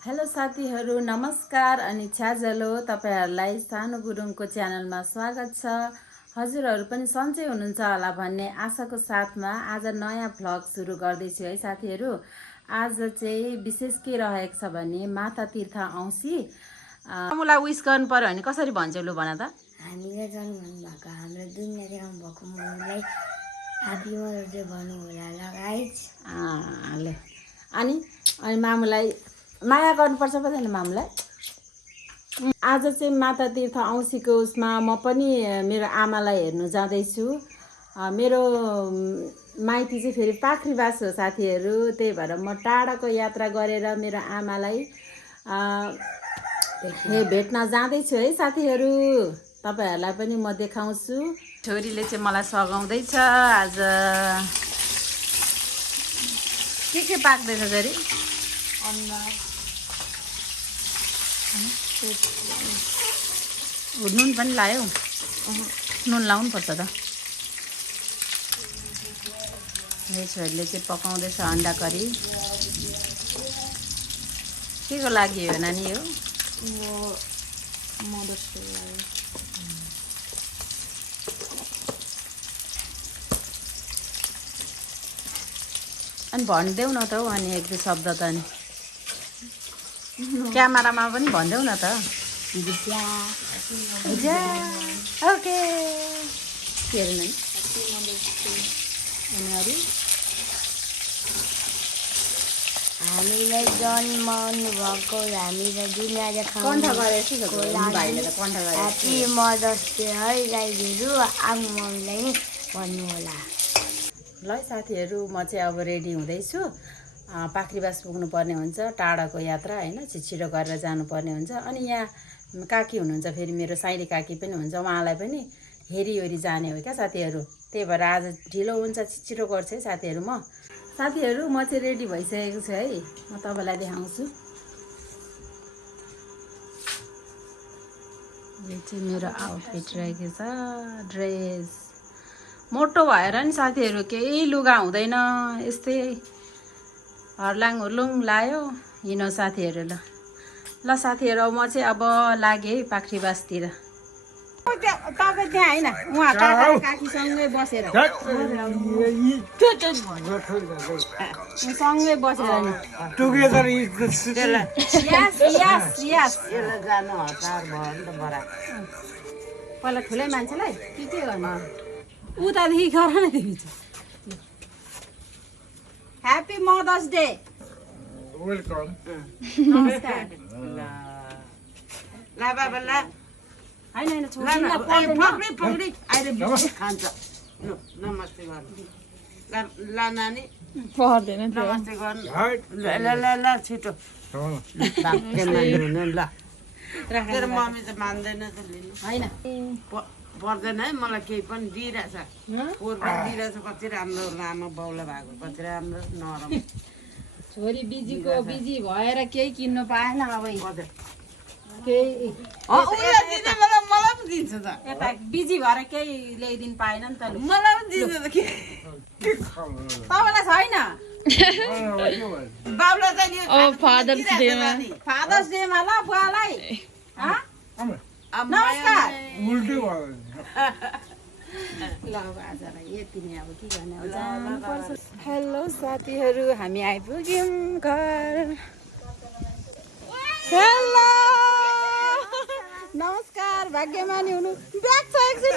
Hello साथीहरू नमस्कार अनि छ्याजलो तपाईहरुलाई सानो गुरुङको च्यानलमा स्वागत छ। हजुरहरु पनि सन्चै हुनुहुन्छ होला भन्ने आशाको साथमा आज नयाँ भ्लग सुरु गर्दै छु है साथीहरू। आज चाहिँ विशेष के रहेको छ भने माता तीर्थ औँसी। मलाई विश गर्नु पर्यो भने कसरी भन्छौ लु भन त। हामीले जन्मनु भएको हाम्रो दुनिया देखाउनु भएको मम्मीलाई ह्यापी मदर्स डे भन्नु होला ल गाइज। ले अनि मामुलाई माया गर्नुपर्छ पो नि मामुलाई। आज चाहिँ माता तीर्थ औँसीको उसमा म पनि मेरो आमालाई हेर्नु जाँदैछु। मेरो माइती चाहिँ फेरि पाखरीबास हो साथीहरू, त्यही भएर म टाढाको यात्रा गरेर मेरो आमालाई भेट्न जाँदैछु है साथीहरू। तपाईहरुलाई पनि म देखाउँछु। छोरीले चाहिँ मलाई सघाउँदैछ आज। के पाक्दैछ छोरी? नुन पनि लायो? नुन लाउनु पर्छ त। यो छोरीले चाहिँ पकाउँदैछ अन्डा करी। के को लागि हो नानी यो? मदर्सको लागि। अनि भनिदेऊ न त हौ अनि एक दुई शब्द त अनि क्यामेरामा पनि भनिदेऊ न त। ओके के अरे नानी? अनि हामीलाई जन्माउनु भएको हामीलाई दुनिया कण्ठ गरेको भाइले त कण्ठ गरेको। ह्यापी मदर्स डे है गाइजहरू। आमा मम्मीलाई नि भन्नु होला। ल साथीहरू म चाहिँ अब रेडी हुँदैछु। पाखरीबास पुग्नुपर्ने हुन्छ, टाढाको यात्रा होइन, छिटो गरेर जानुपर्ने हुन्छ। अनि यहाँ काकी हुनुहुन्छ, फेरि मेरो साइली काकी पनि हुन्छ, उहाँलाई पनि हेरिओरि जाने हो क्या साथीहरू। त्यही भएर आज ढिलो हुन्छ, छिटो गर्छु है साथीहरू। साथीहरू म चाहिँ रेडी भइसकेको छु है, म तपाईँलाई देखाउँछु। यो चाहिँ मेरो आउटफिट रहेको छ, ड्रेस। मोटो भएर नि साथीहरू केही लुगा हुँदैन, यस्तै हर्लाङ हुर्लुङ लायो हिँडो साथीहरू। ल साथीहरू म चाहिँ अब लागेँ है पाखरीबासतिर। तपाईँ त्यहाँ होइन, उहाँ काकीसँगै बसेर सँगै बसेर नि पहिला ठुलै मान्छेलाई के गर्नु उतादेखि गर न तिमी चाहिँ। Happy mothers day. वेलकम। नमस्कार। ला बाबा ला होइन पक्री अहिले खान्छ। नमस्ते गर्नु ला नानी पर्दैन नमस्ते गर्नु। ल छिटो ल तेरो मम्मी त मान्दैन त लिनु होइन पर्दैन है। मलाई केही पनि दिइरहेछ, पोहोर दिइरहेछ। कति राम्रो लामो बाउला भएको, कति राम्रो नरम। छोरी बिजी भएर केही किन्नु पाएन। अब केही मलाई पनि दिन्छ त। यता बिजी भएर केही ल्याइदिनु पाएन नि त। मलाई पनि दिन्छ त। के तपाईँलाई छैन? बाउलाई त फादर्स डेमा ल बुवालाई नमस्कार। ल अब आजलाई यति नै, अब के गर्ने, अब जानुपर्छ। हेलो साथीहरू, हामी आइपुग्यौँ घर। हेलो नमस्कार। भाग्यमानी हुनु ब्याग छ एकछिन।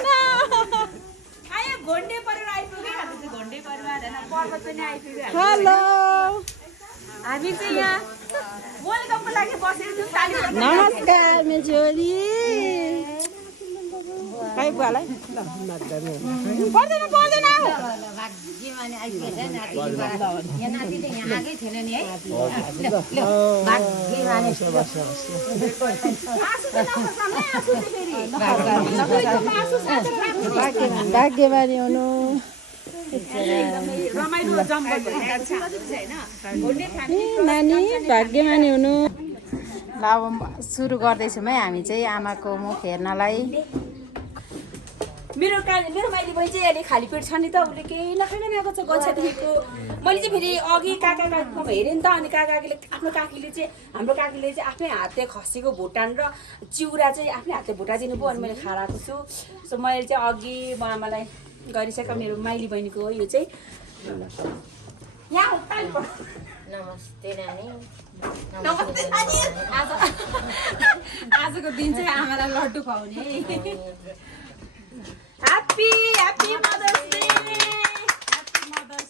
हेलो हामी चाहिँ यहाँ वेलकमको लागि बसेको छौँ। नमस्कार मेरो छोरी। खै बुवालाई पर्दैन भाग्यमानी हुनु। नानी भाग्यमानी हुनु। ल अब सुरु गर्दैछौँ है हामी चाहिँ आमाको मुख हेर्नलाई। मेरो माइली बहिनी चाहिँ अहिले खाली पेट छ नि त उसले केही नखाइकन आएको छ गछादेखिको मैले चाहिँ फेरि अघि काकाको हेरेँ नि त अनि आफ्नो काकीले चाहिँ हाम्रो काकीले चाहिँ आफ्नै हातले खसीको भुटान र चिउरा चाहिँ आफ्नै हातले भुटा दिनुभयो अनि मैले खाएर आएको छु सो मैले चाहिँ अघि म आमालाई गरिसकेको मेरो माइली बहिनीको हो यो चाहिँ यहाँ नमस्ते नानी आजको दिन चाहिँ आमालाई लड्डु खुवाउने ह्याप्पी मदर्स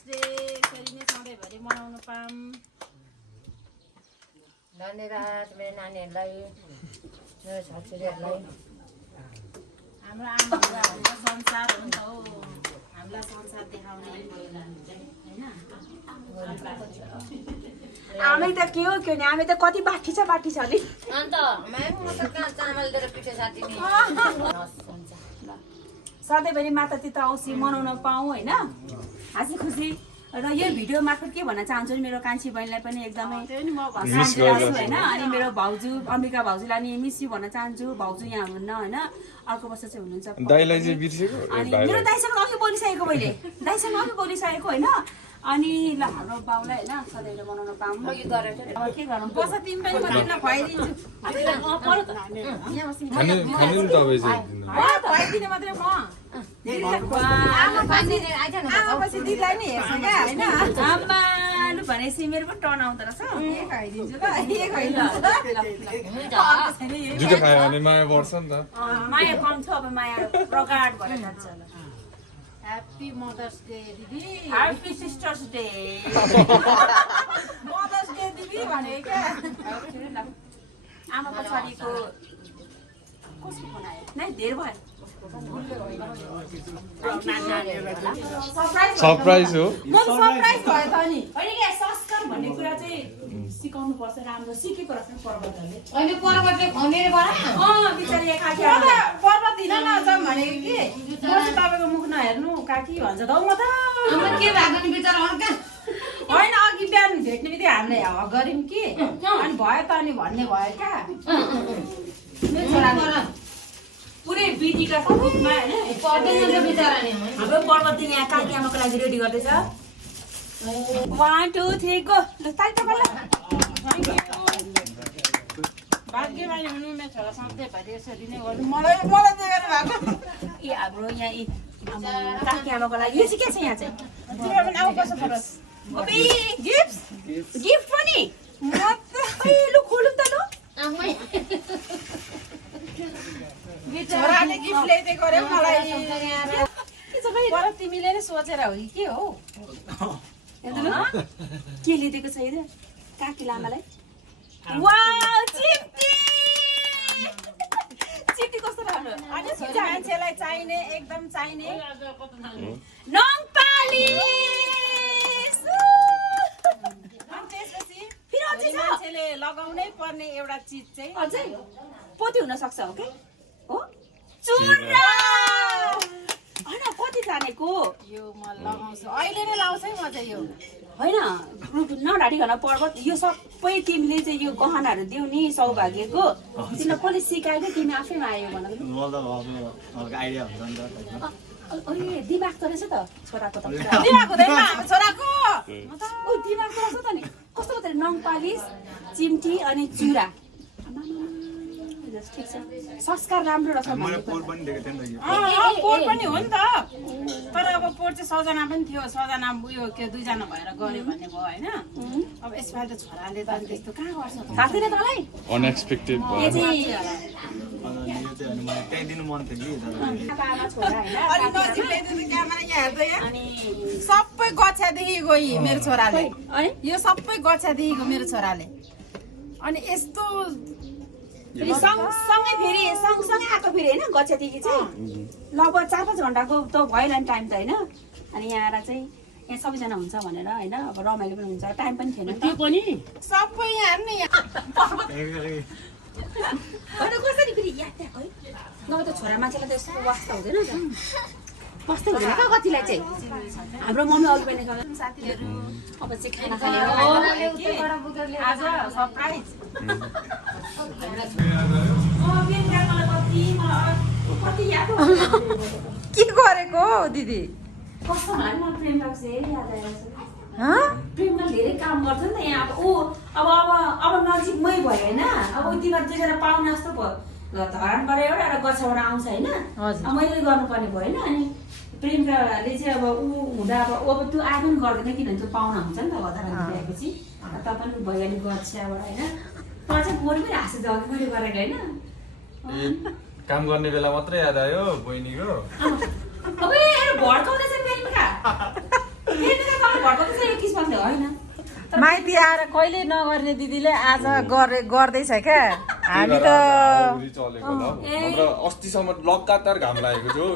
डे यसरी नै सधैँभरि मनाउनु पाऊँ धन्यवाद मेरो नानीहरूलाई मेरो छोरीहरूलाई हाम्रो आमाहरू हाम्रो संसार हो नि त हौ हामीलाई संसार देखाउने आमै त के हो नि आमै त कति बाठी छ अलि अन्त म त कहाँ चामल दिएर पिठो साथी नि सधैँभरि माता पिता औँसी मनाउन पाऊँ होइन हाँसी खुसी र यो भिडियो मार्फत के भन्न चाहन्छु मेरो कान्छी बहिनीलाई पनि एकदमै शान्ति राख्छु होइन अनि मेरो भाउजू अम्बिका भाउजूलाई नि मिस यु भन्न चाहन्छु भाउजू यहाँ हुनुहुन्न होइन अर्को वर्ष चाहिँ हुनुहुन्छ अनि मेरो दाइसँग अघि बोलिसकेको मैले होइन अनि ल हाम्रो बाउलाई होइन सधैँ मनाउन पाऊँ के गरौँ बस तिमी पनि म तिमीलाई खुवाइदिन्छु खुवाइदिने मात्रै म आमापछि दिदीलाई नि हेर्छु क्या होइन आमा लु भनेपछि मेरो पनि टर्न आउँदो रहेछ खुवाइदिन्छु ल माया कम छ अब माया प्रगाड भएर जान्छ होला ह्याप्पी मदर्स डे दिदी happy sisters day mothers day दिदी भने क्या आमा पछाडिको कसको फोन आयो नै धेरै भयो सरप्राइज हो म सरप्राइज भयो त नि होइन क्या संस्कार भन्ने कुरा चाहिँ सिकाउनु पर्छ राम्रो सिकेको रहेछ पर्वतहरूले अहिले पर्वतले खुवाउने बिचारी काकी पर्वत दिन नआउँछ भनेको कि म चाहिँ तपाईँको मुख नहेर्नु काकी भन्छ त म त के भएको नि बिचरा अर्का होइन अघि बिहान भेट्ने बित्तिकै हामीले गऱ्यौँ कि अनि भयो त अनि भन्ने भयो क्या मेरो छोराले पुरै बिटीका रूपमा होइन पर्दैन बिचरा नि हाम्रो पर्वतले यहाँ काकी आमाको लागि रेडी गर्दैछ 1 2 3 गो ल ताली टपल्ला भाग्यमानी हुनु मेरो छोरा सधैँभरि यसरी नै गर्नु मलाई चाहिँ गर्नु भएको ए हाम्रो यहाँ काकी आमाको लागि यो चाहिँ के छ यहाँ चाहिँ तिम्रो पनि आऊ कसो परोस् अबे गिफ्ट पनि लु खोलौँ त लु छोराले गिफ्ट ल्याइदिएको अरे मलाई पर तिमीले नै सोचेर हो कि के हो के लिदिएको छ हेर काकी लामालाई वाउ चिप्टी कस्तो राम्रो अनि मान्छेलाई चाहिने एकदम चाहिने नङ पालिस अनि त्यसपछि फेरि अझै छ मान्छेले लगाउनै पर्ने एउटा चिज चाहिँ अझै पोती हुन सक्छ हो के हो चुरा होइन कति जानेको यो म लगाउँछु अहिले नै लाउँछु है म चाहिँ यो होइन नढाडिकन पर्वत यो सबै तिमीले चाहिँ यो गहनाहरू दिउ नि सौभाग्यको तिमीलाई कसले सिकायो कि तिमी आफैमा आयो भन दिमाग त रहेछ त छोराको त दिमाग हुँदैन हाम्रो छोराको दिमाग त रहेछ त नि कस्तो कस्तो नङ पालिस चिम्टी अनि चुरा ठिक छ संस्कार राम्रो रहेछ पोहोर पनि हो नि त तर अब पोहोर चाहिँ सजना पनि थियो सजना उयो के दुईजना भएर गऱ्यो भन्ने भयो होइन अब यसपालि त छोराले त अनि त्यस्तो कहाँ गर्छ त थाहा छैन तँलाई अनएक्सपेक्टेड यो चाहिँ अनि नजिक ल्याइदिँदै क्यामेरा यहाँ हेर्दै अनि सबै गछ्यादेखि गयो मेरो छोराले यो सबै गछ्यादेखिको मेरो छोराले अनि यस्तो सँगसँगै फेरि सँगसँगै आएको फेरि होइन गछ्यादेखि चाहिँ लगभग 4-5 घन्टाको त भयो नि टाइम त होइन अनि यहाँ आएर चाहिँ यहाँ सबैजना हुन्छ भनेर होइन अब रमाइलो पनि हुन्छ टाइम पनि थिएन त्यो पनि सबै यहाँ हेर्नु यहाँ कसरी फेरि याद है नभए त छोरा मान्छेलाई त यस्तो वास्ता हुँदैन नि त कस्तो हुँदैन त कतिलाई चाहिँ हाम्रो मम्मी अघि पनि साथीहरू अब चाहिँ खाना खाने आज सरप्राइज कति याद के गरेको हौ दिदी कस्तो मलाई मलाई प्रेमकाको चाहिँ याद आइरहेको छ हँ? प्रेमका धेरै काम गर्छ नि त यहाँ अब ऊ अब नजिकमै भयो होइन अब तिमीहरू दुईजना पाहुना जस्तो भयो धरानबाट एउटा गछबाट आउँछ होइन हजुर। मैले गर्नुपर्ने भयो होइन अनि प्रेमकाले चाहिँ अब ऊ हुँदा अब त्यो आए पनि गर्दैन किनभने त्यो पाहुना हुन्छ नि त धरान गएपछि तपाईँ पनि भइहाल्यो गछबाट होइन तँ चाहिँ बोर पनि हाँसो जग्गा मैले गरेको होइन काम गर्ने बेला मात्रै याद आयो बहिनीको अब भड्काउँदैछ प्रेमका भड्काउँदैछ यो किस्मतले होइन माइती आएर कहिले नगर्ने दिदीले आज गर्दैछ क्या हामी त चलेको ल अस्तिसम्म लगातार घाम लागेको थियो